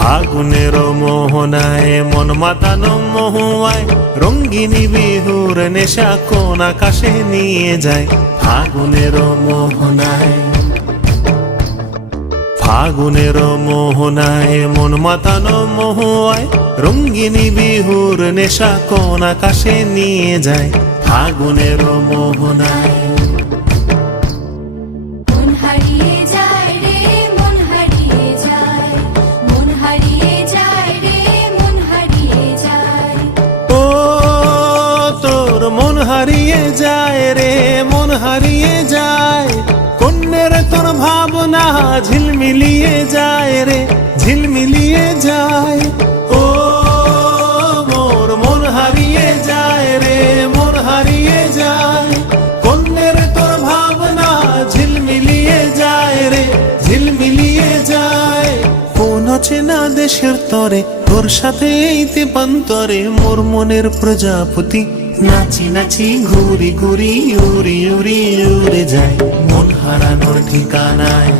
ফাগুনের মোহনায় মন মাতানো মহুয়ায় রঙ্গিনী বিহুর নেশা কোন আকাশে নিয়ে যায়। ফাগুনের মোহনায় ফাগুনের মোহনায় মন মাতানো মহুয়ায় রঙ্গিনী বিহুর নেশা কোন আকাশে নিয়ে যায়। ফাগুনের মোহনায় মন হারিয়ে যায় রে, মন হারিয়ে যায়। কন্যের তোর ভাবনা ঝিলমিলিয়ে যায় রে, ঝিলমিলিয়ে যায়। ও মোর মন হারিয়ে যায় রে, মন হারিয়ে যায়। কন্যের তোর ভাবনা ঝিলমিলিয়ে যায় রে, ঝিলমিলিয়ে যায়। কোন চেনা দেশের তরে তোর সাথে এই তেপান্তরে মোর মনের প্রজাপতি নাচি নাচি ঘুরি ঘুরি উড়ি উড়ি উড়ে যায়। মন হারানোর ঠিকানায়